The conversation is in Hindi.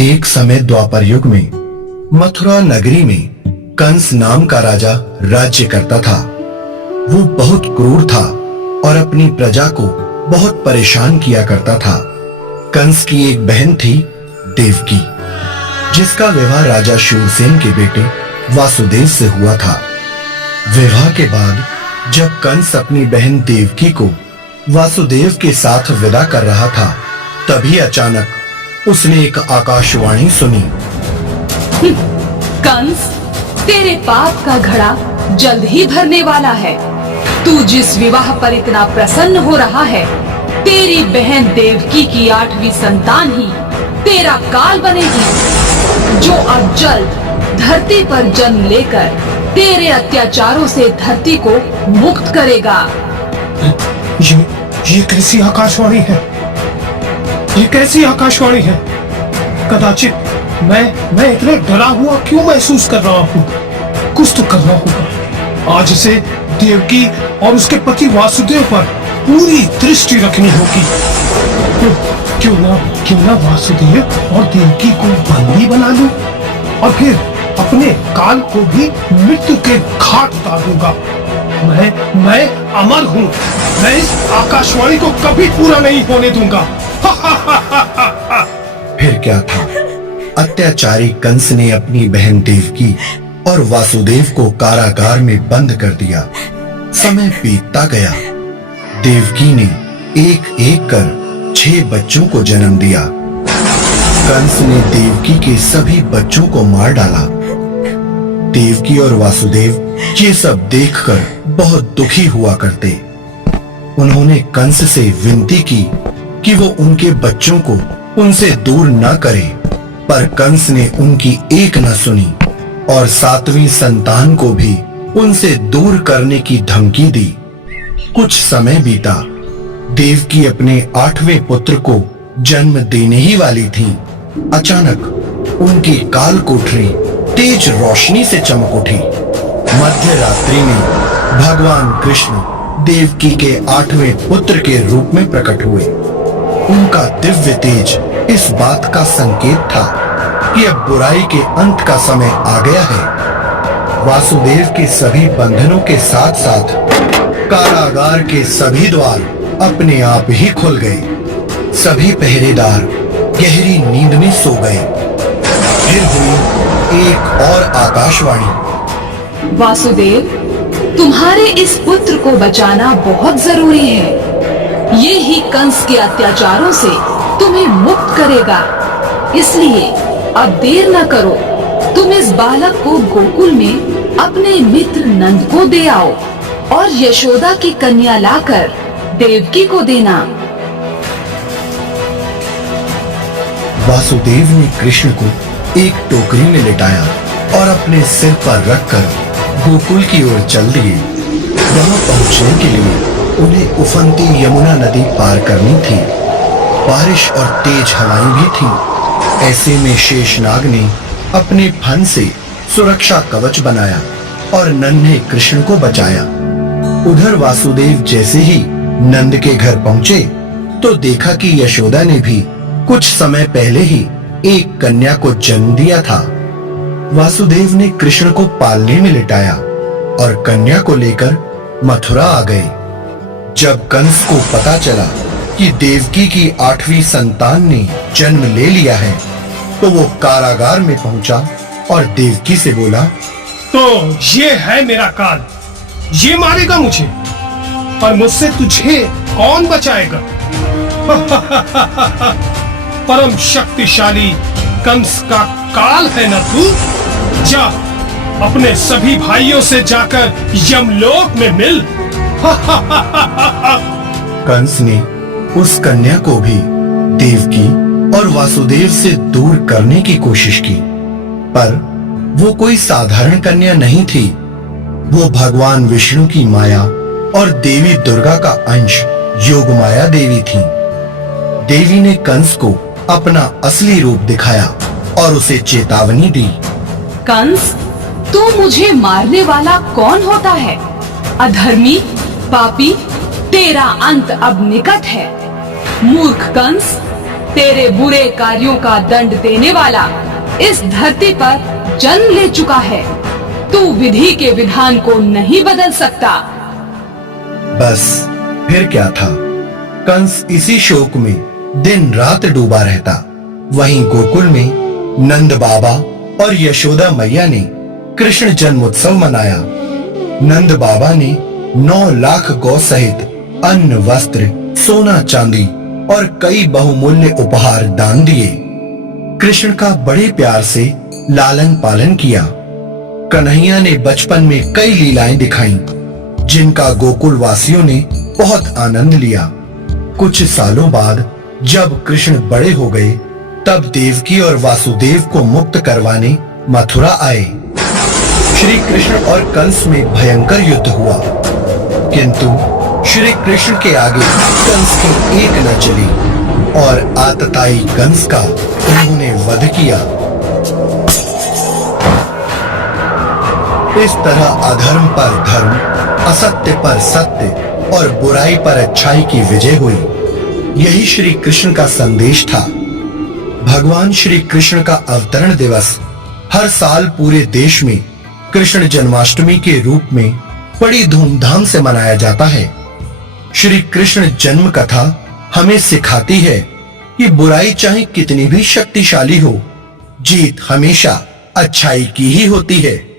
एक समय द्वापर युग में मथुरा नगरी में कंस नाम का राजा राज्य करता था। वो बहुत क्रूर था और अपनी प्रजा को बहुत परेशान किया करता था। कंस की एक बहन थी देवकी, जिसका विवाह राजा शूरसेन के बेटे वासुदेव से हुआ था। विवाह के बाद जब कंस अपनी बहन देवकी को वासुदेव के साथ विदा कर रहा था, तभी अचानक उसने एक आकाशवाणी सुनी। कंस, तेरे पाप का घड़ा जल्द ही भरने वाला है। तू जिस विवाह पर इतना प्रसन्न हो रहा है, तेरी बहन देवकी की 8वीं संतान ही तेरा काल बनेगी, जो अब जल्द धरती पर जन्म लेकर तेरे अत्याचारों से धरती को मुक्त करेगा। ये कैसी आकाशवाणी है? ये कैसी आकाशवाणी है? कदाचित मैं इतना डरा हुआ क्यों महसूस कर रहा हूँ? कुछ तो करना होगा। आज से देवकी और उसके पति वासुदेव पर पूरी दृष्टि रखनी होगी। क्यों ना वासुदेव और देवकी को बंदी बना लूं और फिर अपने काल को भी मृत्यु के घाट उतार दूंगा। मैं अमर हूँ। मैं इस आकाशवाणी को कभी पूरा नहीं होने दूंगा। फिर क्या था, अत्याचारी कंस ने अपनी बहन देवकी और वासुदेव को कारागार में बंद कर दिया। समय बीतता गया। देवकी ने एक एक कर 6 बच्चों को जन्म दिया। कंस ने देवकी के सभी बच्चों को मार डाला। देवकी और वासुदेव ये सब देखकर बहुत दुखी हुआ करते। उन्होंने कंस से विनती की कि वो उनके बच्चों को उनसे दूर न करे, पर कंस ने उनकी एक न सुनी और 7वीं संतान को भी उनसे दूर करने की धमकी दी। कुछ समय बीता। देवकी अपने 8वें पुत्र को जन्म देने ही वाली थी। अचानक उनकी काल कोठरी तेज रोशनी से चमक उठी। मध्य रात्रि में भगवान कृष्ण देवकी के 8वें पुत्र के रूप में प्रकट हुए। उनका दिव्य तेज इस बात का संकेत था कि अब बुराई के अंत का समय आ गया है। वासुदेव के सभी बंधनों के साथ साथ कारागार के सभी द्वार अपने आप ही खुल गए। सभी पहरेदार गहरी नींद में सो गए। फिर हुई एक और आकाशवाणी। वासुदेव, तुम्हारे इस पुत्र को बचाना बहुत जरूरी है। ये ही कंस के अत्याचारों से तुम्हें मुक्त करेगा। इसलिए अब देर न करो। तुम इस बालक को गोकुल में अपने मित्र नंद को दे आओ और यशोदा की कन्या लाकर देवकी को देना। वासुदेव ने कृष्ण को एक टोकरी में लिटाया और अपने सिर पर रखकर गोकुल की ओर चल दिए। वहां पहुंचने के लिए उन्हें उफनती यमुना नदी पार करनी थी। बारिश और तेज हवाएं भी थीं। ऐसे में शेषनाग ने अपने फन से सुरक्षा कवच बनाया और नन्हे कृष्ण को बचाया। उधर वासुदेव जैसे ही नंद के घर पहुंचे तो देखा कि यशोदा ने भी कुछ समय पहले ही एक कन्या को जन्म दिया था। वासुदेव ने कृष्ण को पालने में लिटाया और कन्या को लेकर मथुरा आ गए। जब कंस को पता चला कि देवकी की 8वीं संतान ने जन्म ले लिया है, तो वो कारागार में पहुंचा और देवकी से बोला, तो ये है मेरा काल, ये मारेगा मुझे, और मुझसे तुझे कौन बचाएगा? परम शक्तिशाली कंस का काल है ना तू? जा अपने सभी भाइयों से जाकर यमलोक में मिल। कंस ने उस कन्या को भी देवकी और वासुदेव से दूर करने की कोशिश की, पर वो कोई साधारण कन्या नहीं थी। वो भगवान विष्णु की माया और देवी दुर्गा का अंश योगमाया देवी थी। देवी ने कंस को अपना असली रूप दिखाया और उसे चेतावनी दी। कंस, तू मुझे मारने वाला कौन होता है? अधर्मी, पापी, तेरा अंत अब निकट है। मूर्ख कंस, तेरे बुरे कार्यों का दंड देने वाला इस धरती पर जन्म ले चुका है। तू विधि के विधान को नहीं बदल सकता। बस फिर क्या था, कंस इसी शोक में दिन रात डूबा रहता। वहीं गोकुल में नंद बाबा और यशोदा मैया ने कृष्ण जन्मोत्सव मनाया। नंद बाबा ने 9 लाख गौ सहित अन्न, वस्त्र, सोना चांदी और कई बहुमूल्य उपहार दान दिए। कृष्ण का बड़े प्यार से लालन पालन किया। कन्हैया ने बचपन में कई लीलाएं दिखाईं, जिनका गोकुल वासियों ने बहुत आनंद लिया। कुछ सालों बाद जब कृष्ण बड़े हो गए, तब देवकी और वासुदेव को मुक्त करवाने मथुरा आए। श्री कृष्ण और कंस में भयंकर युद्ध हुआ, किंतु श्री कृष्ण के आगे कंस की एक न चली और आतताई कंस का उन्होंने वध किया। इस तरह अधर्म पर धर्म, असत्य पर सत्य और बुराई पर अच्छाई की विजय हुई। यही श्री कृष्ण का संदेश था। भगवान श्री कृष्ण का अवतरण दिवस हर साल पूरे देश में कृष्ण जन्माष्टमी के रूप में बड़ी धूमधाम से मनाया जाता है। श्री कृष्ण जन्म कथा हमें सिखाती है कि बुराई चाहे कितनी भी शक्तिशाली हो, जीत हमेशा अच्छाई की ही होती है।